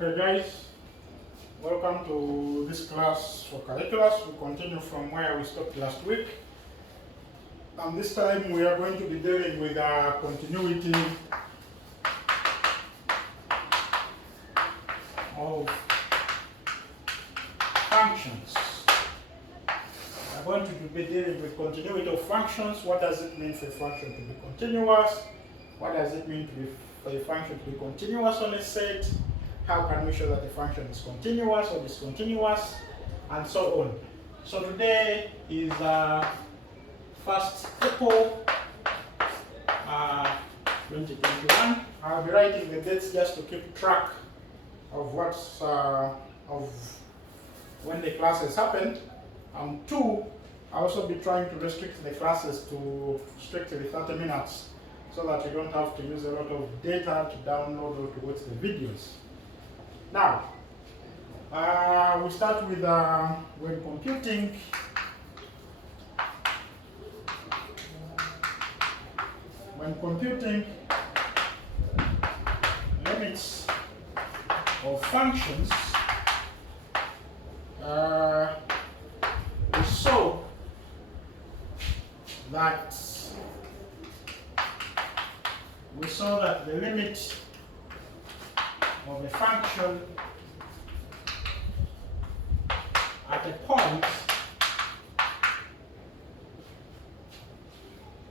Okay guys, welcome to this class for calculus. We continue from where we stopped last week. And this time we are going to be dealing with continuity of functions. We are going to be dealing with continuity of functions. What does it mean for a function to be continuous? What does it mean for a function to be continuous on a set? How can we show that the function is continuous or discontinuous, and so on. So today is 1st April 2021. I'll be writing the dates just to keep track of what's of when the classes happened. And 2, I'll also be trying to restrict the classes to strictly 30 minutes so that you don't have to use a lot of data to download or to watch the videos. Now, we start with when computing limits of functions. We saw that the limit of a function at a point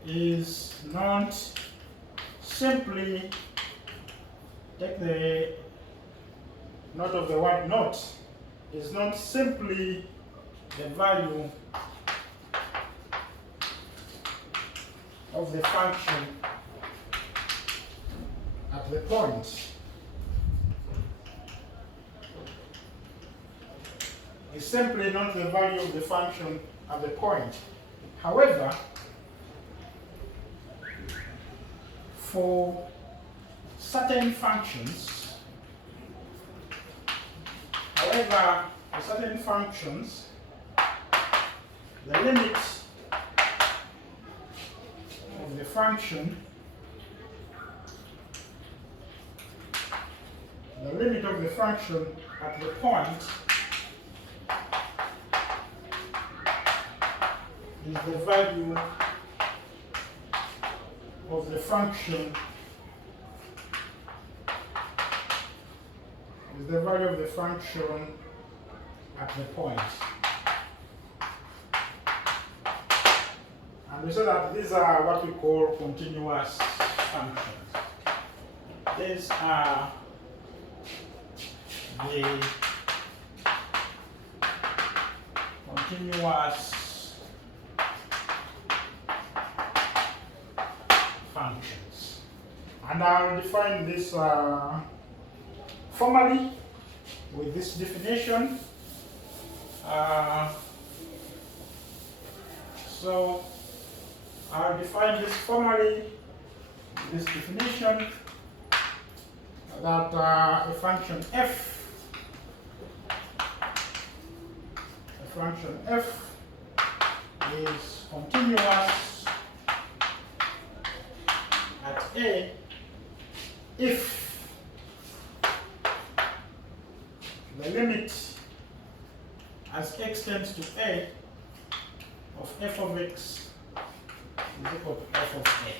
is not simply, take the note of the word note, is not simply the value of the function at the point. Is simply not the value of the function at the point. However, for certain functions, the limit of the function at the point is the value of the function at the point. And we say that these are what we call continuous functions. These are the continuous functions. And I'll define this formally with this definition. So I'll define this formally with this definition that a function f is continuous at A if the limit as x tends to A of f of x is equal to f of A.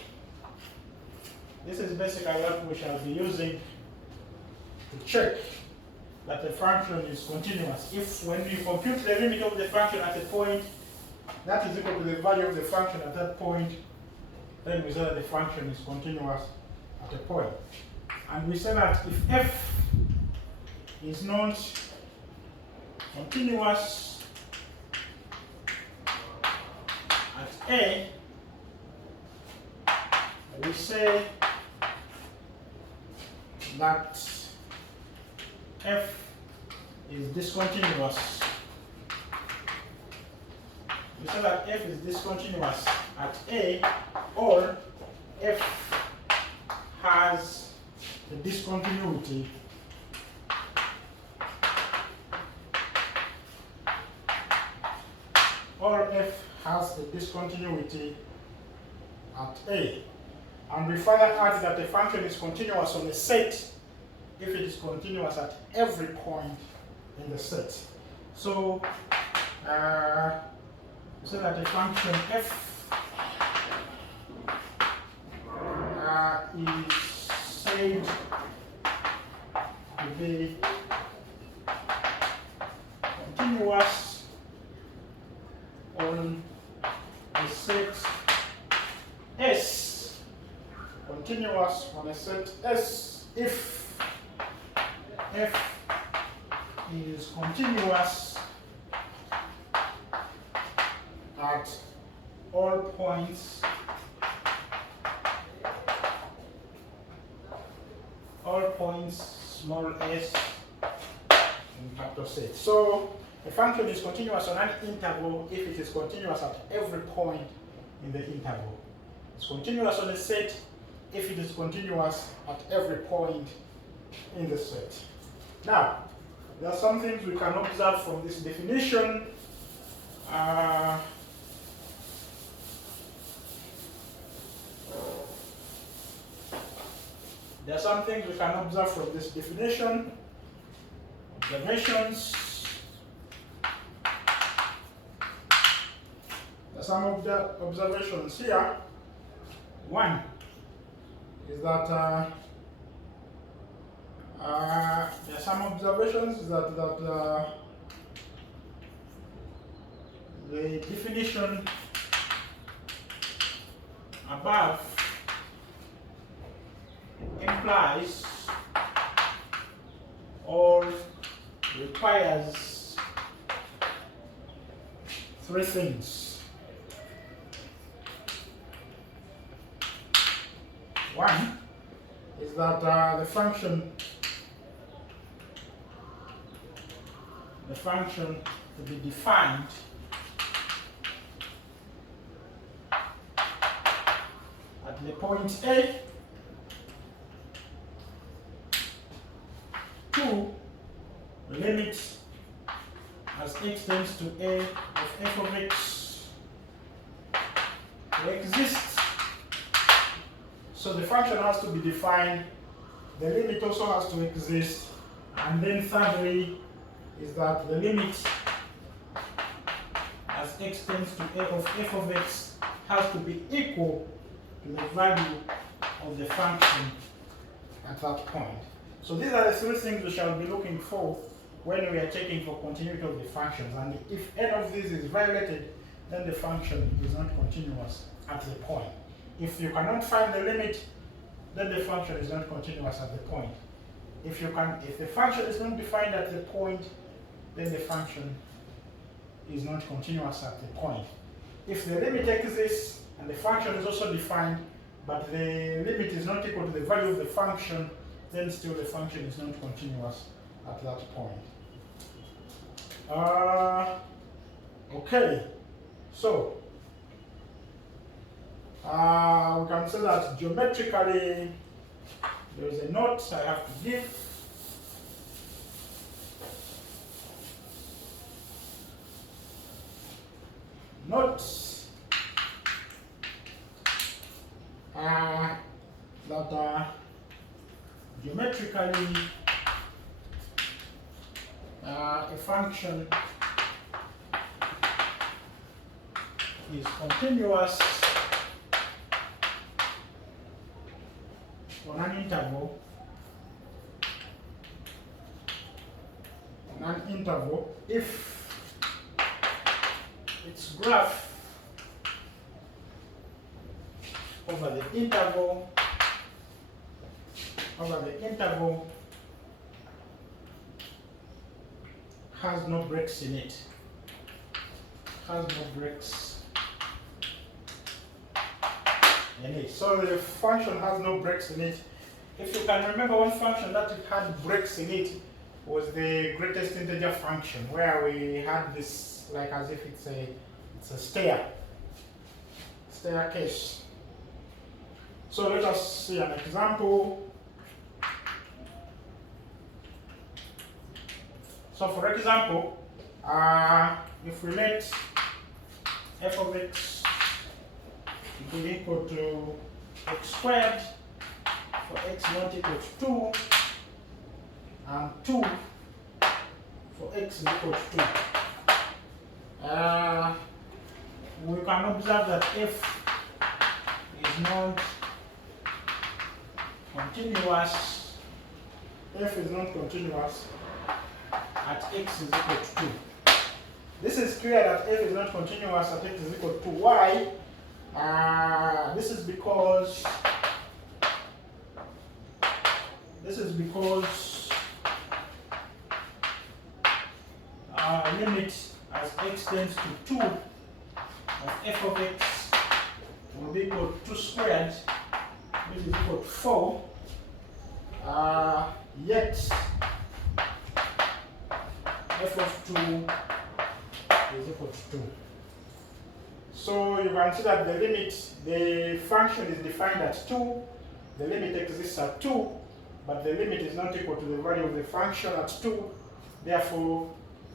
This is basically what we shall be using to check that the function is continuous. If when you compute the limit of the function at a point that is equal to the value of the function at that point, then we say that the function is continuous at a point. And we say that if f is not continuous at A, we say that f is discontinuous. We say that f is discontinuous at A, or f has the discontinuity at A. And we further add that the function is continuous on a set if it is continuous at every point in the set. So so that the function f is said to be continuous on a set S, continuous on a set S if f is continuous at all points small s in capital set. So a function is continuous on an interval if it is continuous at every point in the interval. It's continuous on a set if it is continuous at every point in the set. Now, there are some things we can observe from this definition. There are some things we can observe from this definition. Observations. There are some of the observations here. One is that there are some observations that the definition above implies or requires three things. One is that the function to be defined at the point A. Two, limit as x tends to a of f of x to exist. So the function has to be defined, the limit also has to exist, and then thirdly is that the limit as x tends to a of f of x has to be equal to the value of the function at that point. So these are the three things we shall be looking for when we are checking for continuity of the functions. And if any of these is violated, then the function is not continuous at the point. If you cannot find the limit, then the function is not continuous at the point. If the function is not defined at the point, then the function is not continuous at the point. If the limit exists and the function is also defined, but the limit is not equal to the value of the function, then still the function is not continuous at that point. Okay, so we can say that geometrically there is a note I have to give. Notes that geometrically a function is continuous on an interval if its graph over the interval has no breaks in it. So the function has no breaks in it. If you can remember, one function that had breaks in it was the greatest integer function, where we had this like as if it's a staircase. So let us see an example. So for example, if we let f of x be equal to x squared for x not equal to 2, and 2 for x is equal to 2. We can observe that f is not continuous. F is not continuous at x is equal to 2. This is clear that f is not continuous at x is equal to 2. Why? This is because limit as x tends to 2 of f of x will be equal to 2 squared, which is equal to 4. Yet f of 2 is equal to 2. So you can see that the function is defined at 2, the limit exists at 2, but the limit is not equal to the value of the function at 2, therefore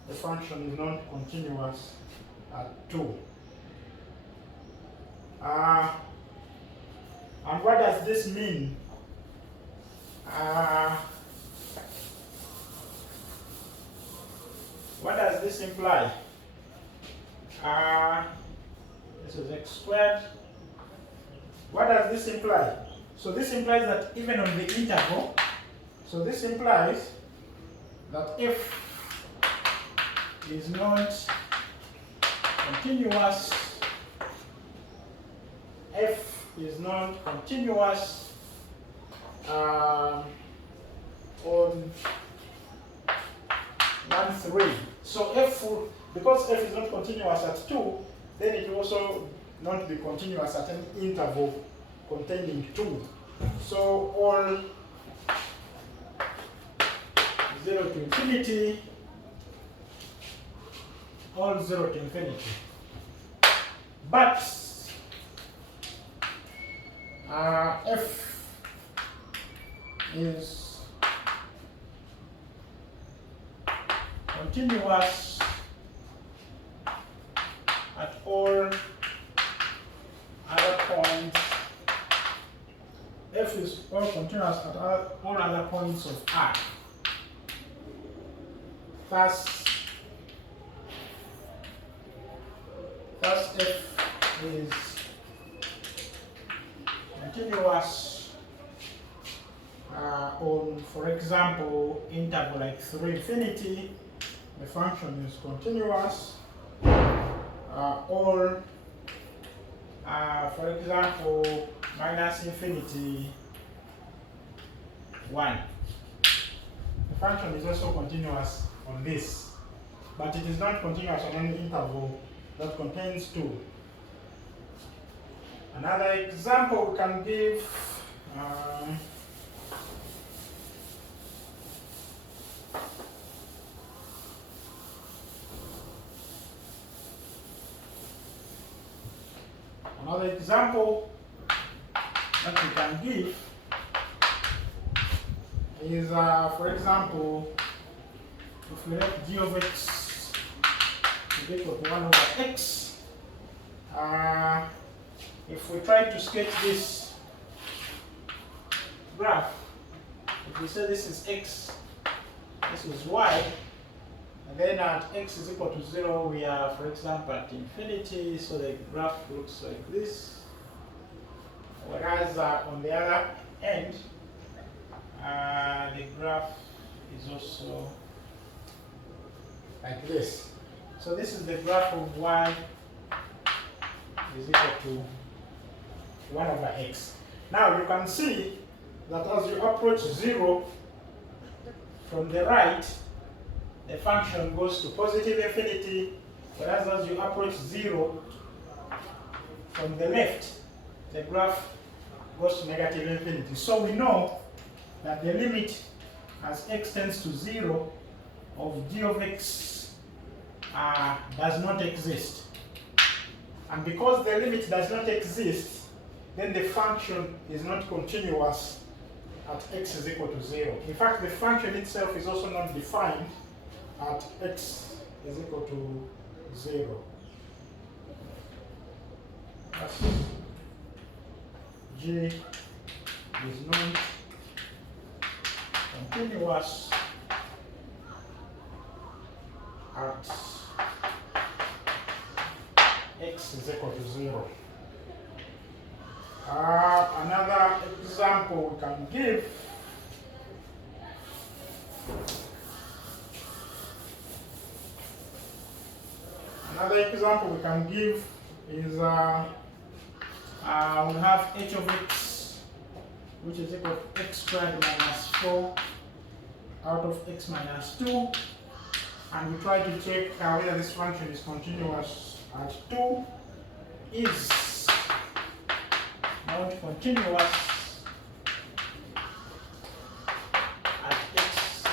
the function is not continuous at 2. And what does this mean? What does this imply? This is x squared. What does this imply? So this implies that even on the interval, so this implies that f is not continuous. F is not continuous on 1, 3. So because f is not continuous at 2, then it will also not be continuous at an interval containing 2. So all 0 to infinity, all 0 to infinity. But f is continuous at all other points. F is all continuous at all other points of R. Thus f is continuous on, for example, interval like 3 infinity, the function is continuous. Or, for example, minus infinity 1. The function is also continuous on this, but it is not continuous on any interval that contains 2. Another example we can give, that we can give is, for example, if we let g of x is equal to 1 over x, if we try to sketch this graph, if we say this is x, this is y, and then at x is equal to 0, we are, for example, at infinity, so the graph looks like this. Whereas on the other end, the graph is also like this. So this is the graph of y is equal to 1 over x. Now you can see that as you approach 0 from the right, the function goes to positive infinity, whereas as you approach 0 from the left, the graph goes to negative infinity. So we know that the limit as x tends to 0 of g of x does not exist. And because the limit does not exist, then the function is not continuous at x is equal to 0. In fact, the function itself is also not defined at x is equal to 0. That's g is not continuous at x is equal to 0. Another example we can give is we have h of x, which is equal to x squared minus 4 out of x minus 2, and we try to check whether this function is continuous at 2. Is not continuous at x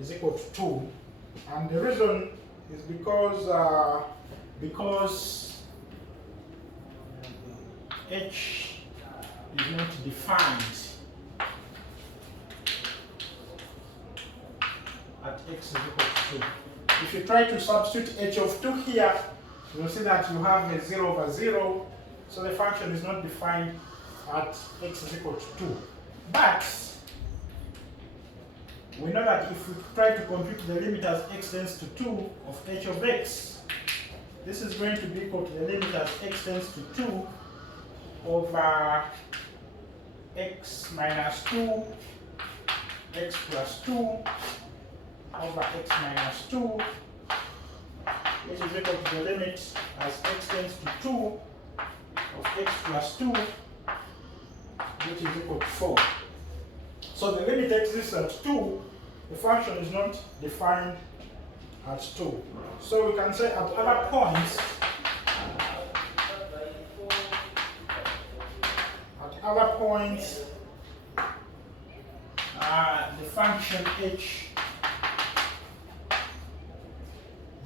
is equal to 2, and the reason is because h is not defined at x is equal to 2. If you try to substitute h of 2 here, you'll see that you have a 0 over 0, so the function is not defined at x is equal to 2. But we know that if we try to compute the limit as x tends to 2 of h of x, this is going to be equal to the limit as x tends to 2 over x minus 2, x plus 2 over x minus 2, which is equal to the limit as x tends to 2 of x plus 2, which is equal to 4. So the limit exists at 2, the function is not defined at 2. So we can say at other points, the function h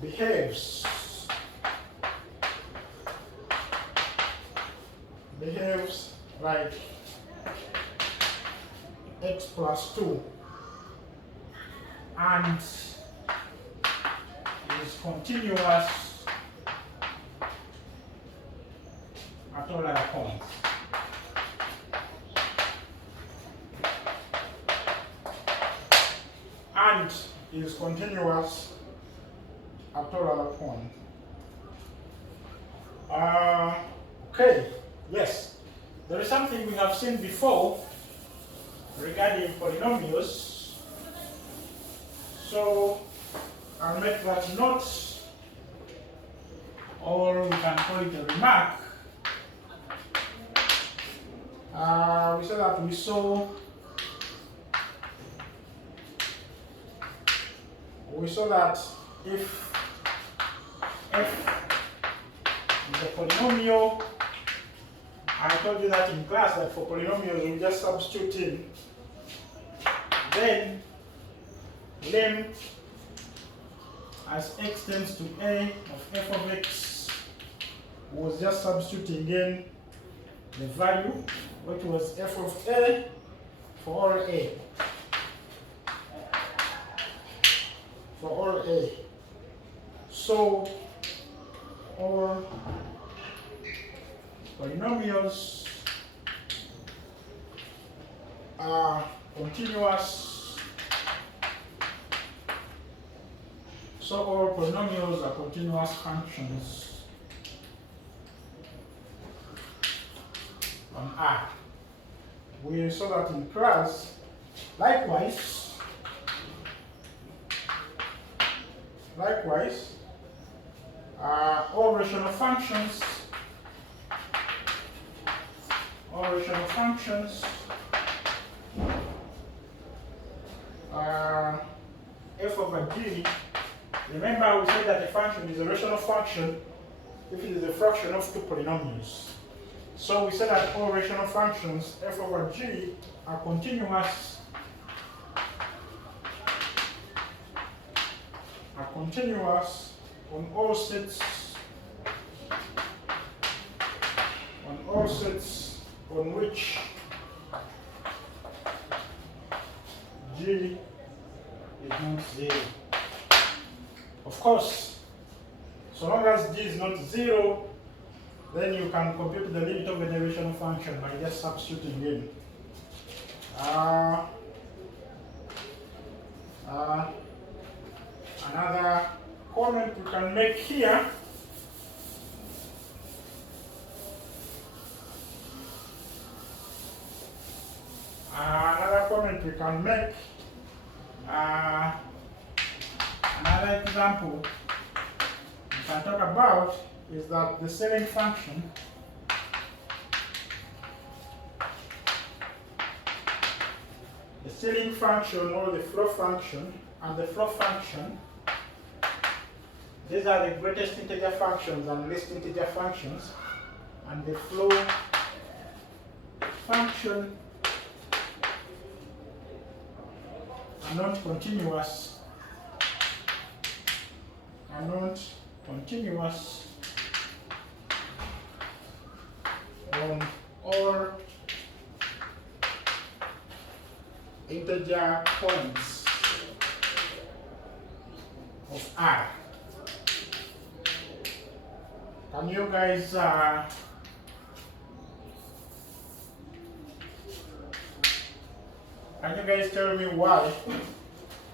behaves like x plus 2 and is continuous at all other points. And is continuous at all other points. Okay, yes. There is something we have seen before regarding polynomials. So I'll make that note, or we can call it a remark. We said that we saw that if f is a polynomial, I told you that in class that for polynomials we just substitute in, then lim as x tends to a of f of x was just substituting in the value which was f of a for all a. So all polynomials are continuous. So all polynomials are continuous functions on R. We saw that in class. Likewise, all rational functions f over g. Remember, we said that a function is a rational function if it is a fraction of two polynomials. So we said that all rational functions f over g are continuous on all sets on which g is not 0. Of course, so long as g is not 0, then you can compute the limit of a derivational function by just substituting in. Another comment we can make here, another example we can talk about is that the ceiling function or the flow function and the flow function, these are the greatest integer functions and least integer functions, and the flow function are not continuous on all integer points of R. Can you guys tell me why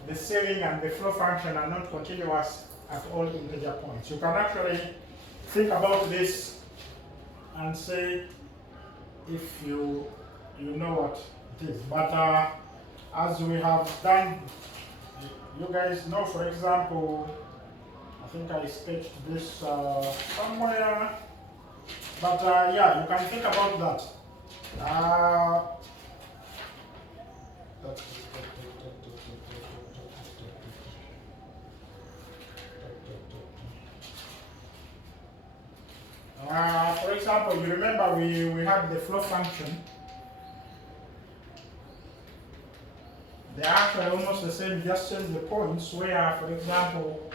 the ceiling and the flow function are not continuous at all integer points? You can actually think about this and say if you know what it is. But as we have done, you guys know, for example, I think I sketched this somewhere, but yeah, you can think about that. For example, you remember we had the flow function. They are actually almost the same, just change the points where, for example,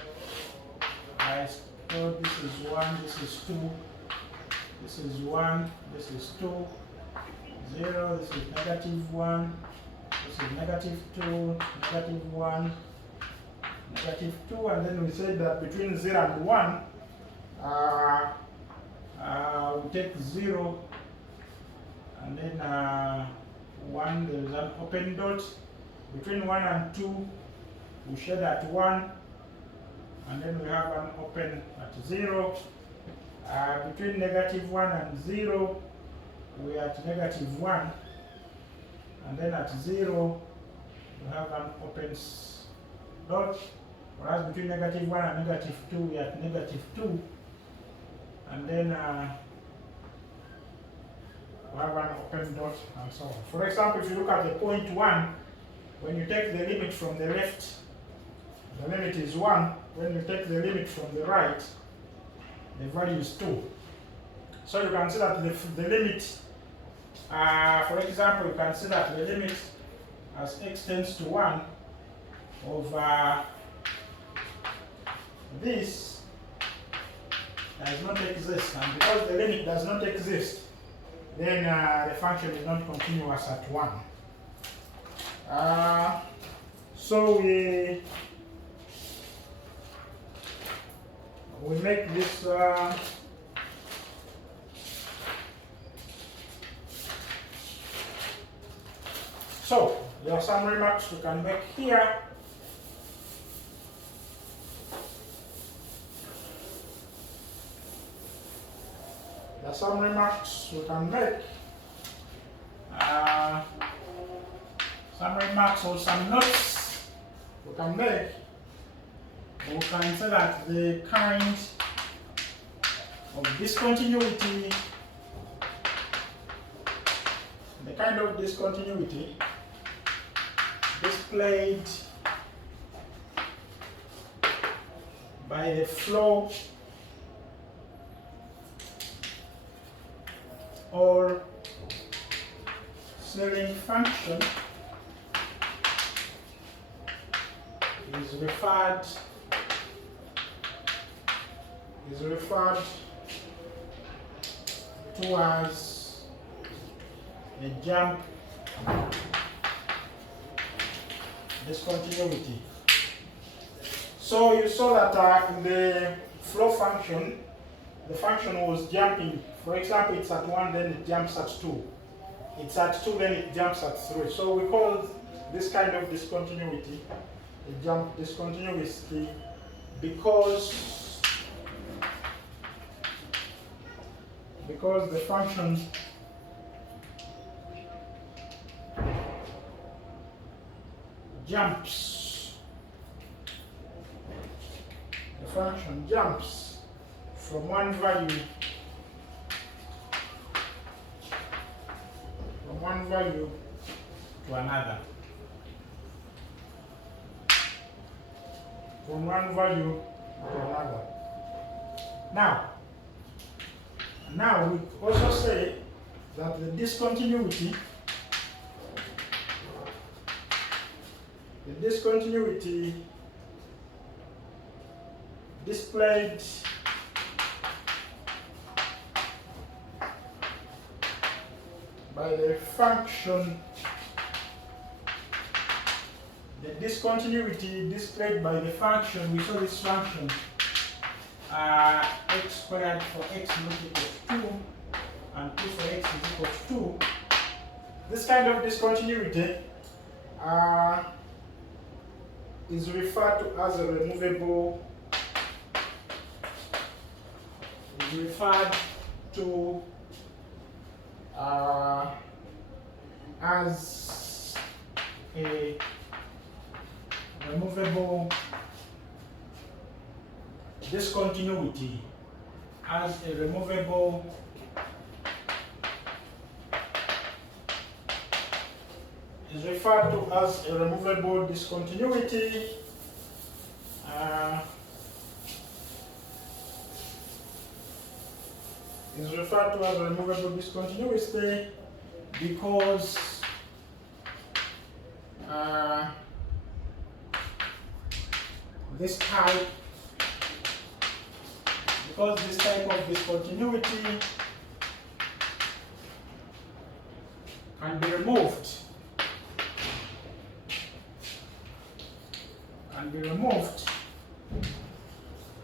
I thought this is 1, this is 2, this is 1, this is 2, 0, this is negative 1, this is negative 2, negative 1, negative 2, and then we said that between 0 and 1, we take 0, and then 1, there is an open dot. Between 1 and 2, we shade at 1, and then we have an open at 0. Between negative 1 and 0, we are at negative 1, and then at 0, we have an open dot. Whereas between negative 1 and negative 2, we are at negative 2, and then we have an open dot, and so on. For example, if you look at the point 1, when you take the limit from the left, the limit is 1. When you take the limit from the right, the value is 2. So you can see that the limit, for example, you can see that the limit as x tends to 1 of this does not exist. And because the limit does not exist, then the function is not continuous at 1. So we make this so there are some remarks we can make here. There are some remarks we can make. Some remarks or some notes we can make. We can say that the kind of discontinuity, displayed by the flow or ceiling function is referred to as a jump discontinuity. So you saw that in the flow function, the function was jumping. For example, it's at 1, then it jumps at 2. It's at 2, then it jumps at 3. So we call this kind of discontinuity a jump discontinuity because the function jumps from one value to another. From one value to another. Now we also say that the discontinuity displayed by the function, we saw this function x squared for x not equal to 2 and 2 for x is equal to 2. This kind of discontinuity is referred to as a removable, as a removable discontinuity, is referred to as a removable discontinuity. Because this type of discontinuity can be removed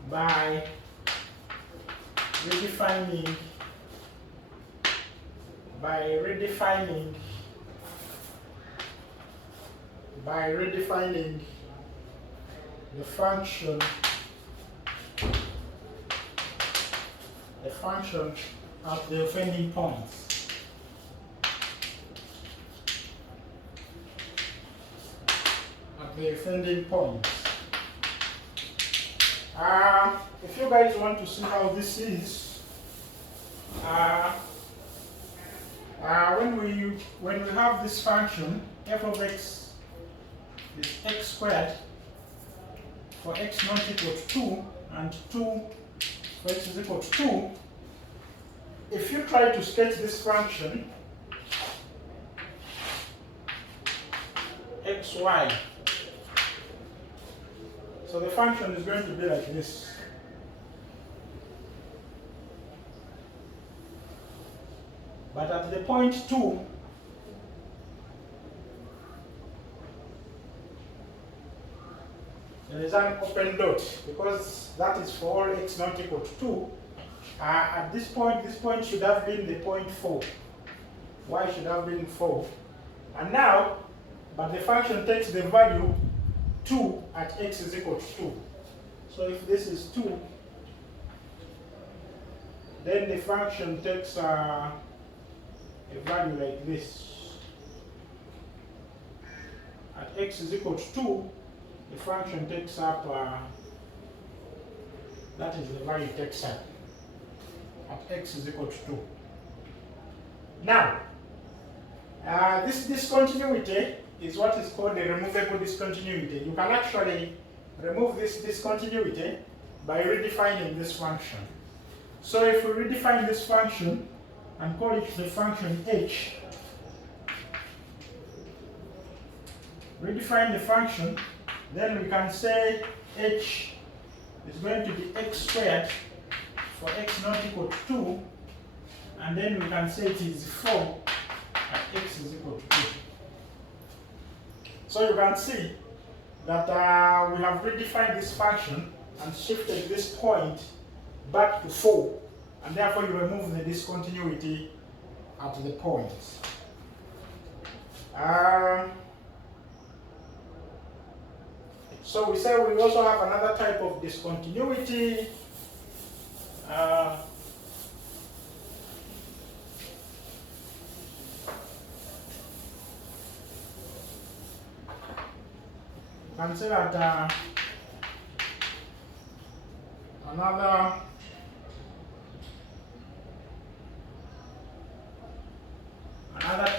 by redefining the function at the offending points. If you guys want to see how this is, when we have this function f of x is x squared for x not equal to 2 and 2 for x is equal to 2, if you try to sketch this function xy, so the function is going to be like this. But at the point 2, there is an open dot, because that is for all x not equal to 2. At this point should have been the point 4. Y should have been 4. And now, but the function takes the value 2 at x is equal to 2. So if this is 2, then the function takes a value like this. At x is equal to 2, the function takes up, that is the value it takes up, at x is equal to 2. Now, this discontinuity is what is called a removable discontinuity. You can actually remove this discontinuity by redefining this function. So if we redefine this function and call it the function h, redefine the function, then we can say h is going to be x squared for x not equal to 2, and then we can say it is 4 at x is equal to 2. So you can see that we have redefined this function and shifted this point back to 4, and therefore you remove the discontinuity at the points. So we say we also have another type of discontinuity. Can say that another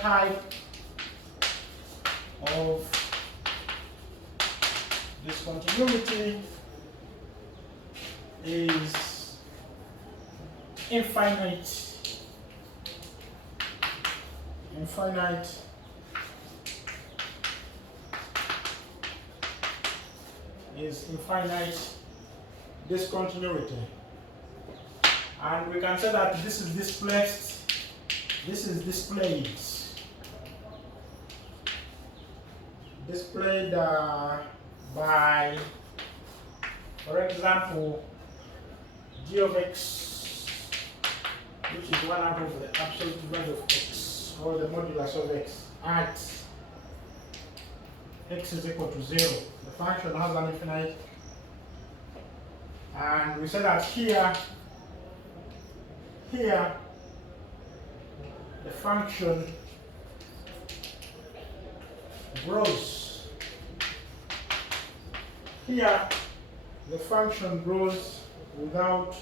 type of discontinuity is infinite discontinuity, and we can say that this is displayed by, for example, g of x, which is 1 out of the absolute value of x, or the modulus of x, at x is equal to 0. The function has an infinite, and we say that here the function grows. Here the function grows without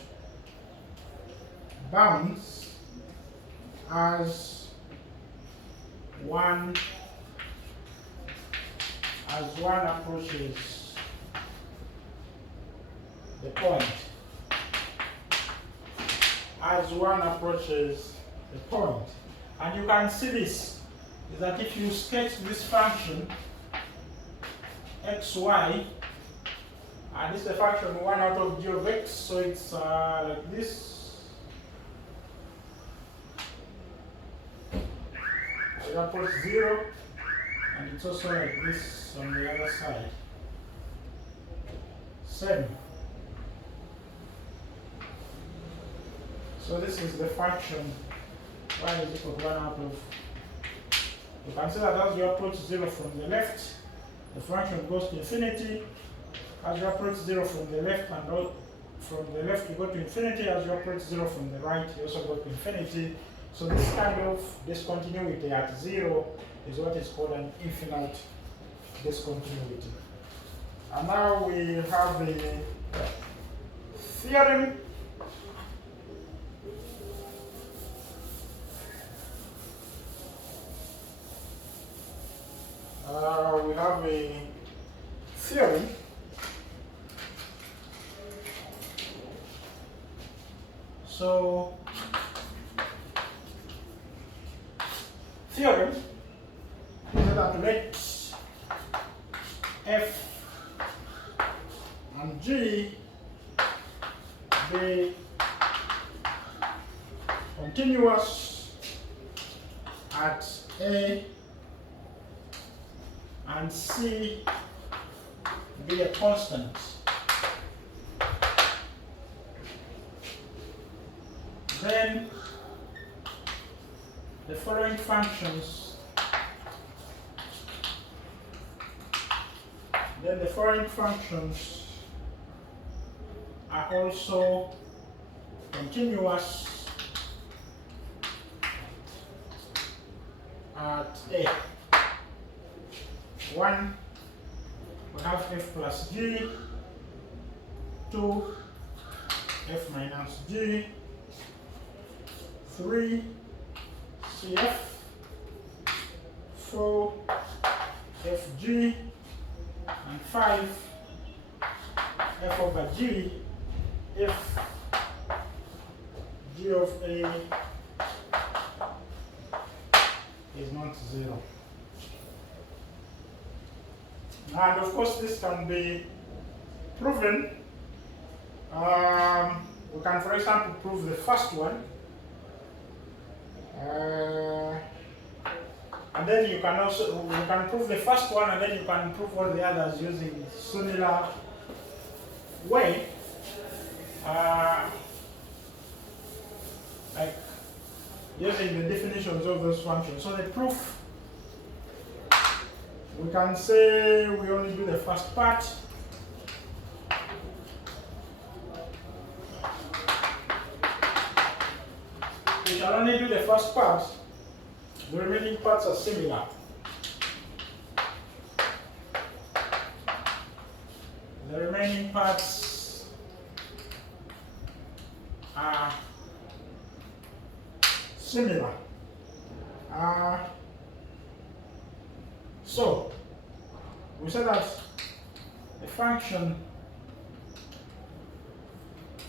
bounds as one approaches the point. And you can see this is that if you sketch this function xy, and this is the function 1 out of g of x, so it's like this. It approaches 0, and it's also like this on the other side. Same. So this is the function y is equal to 1 out of. You can see that as you approach 0 from the left, the function goes to infinity. As you approach 0 from the left, and from the left you go to infinity. As you approach 0 from the right, you also go to infinity. So this kind of discontinuity at 0 is what is called an infinite discontinuity. And now we have a theorem. We have a theorem so theorem is that let f and g be continuous at a and c be a constant. Then the following functions are also continuous at a. 1, we have f plus g, 2, f minus g, 3, cf, 4, fg, and 5, f over g, if g of a is not 0. And of course this can be proven. We can, for example, prove the first one. And then you can prove the first one, and then you can prove all the others using similar way. Like using the definitions of those functions. So the proof, we can say we only do the first part. shall only do the first part. The remaining parts are similar. The remaining parts are similar. So, we said that the function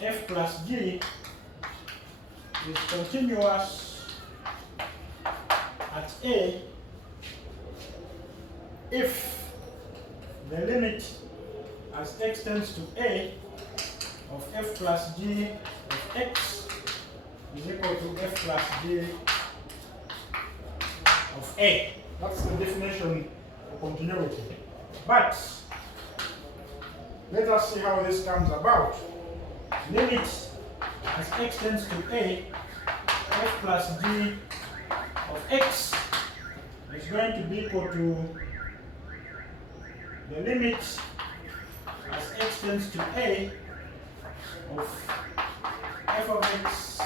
f plus g is continuous at a if the limit as x tends to a of f plus g of x is equal to f plus g of a. That's the definition of continuity. But let us see how this comes about. Limit as x tends to a, f plus g of x is going to be equal to the limit as x tends to a of f of x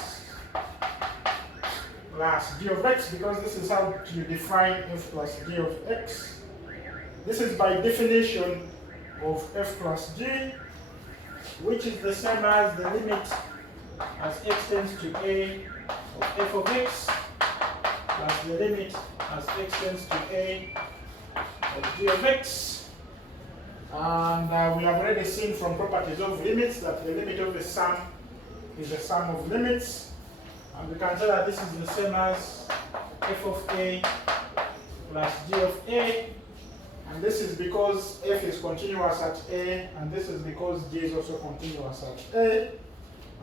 plus g of x, because this is how you define f plus g of x. This is by definition of f plus g, which is the same as the limit as x tends to a of f of x plus the limit as x tends to a of g of x. And we have already seen from properties of limits that the limit of the sum is the sum of limits. And we can say that this is the same as f of a plus g of a. And this is because f is continuous at a, and this is because g is also continuous at a.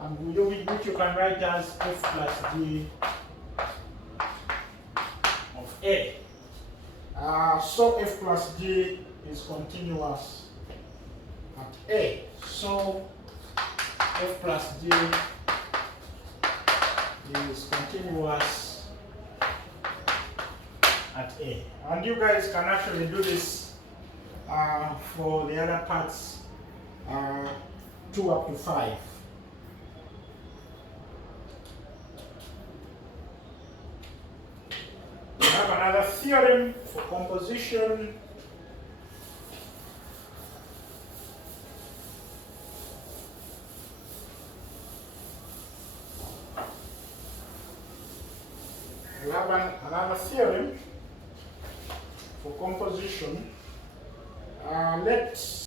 And which you can write as f plus g of a. So f plus g is continuous at a. So f plus g is continuous at a. And you guys can actually do this for the other parts 2 up to 5. We have another theorem for composition. We have another theorem for composition. Let's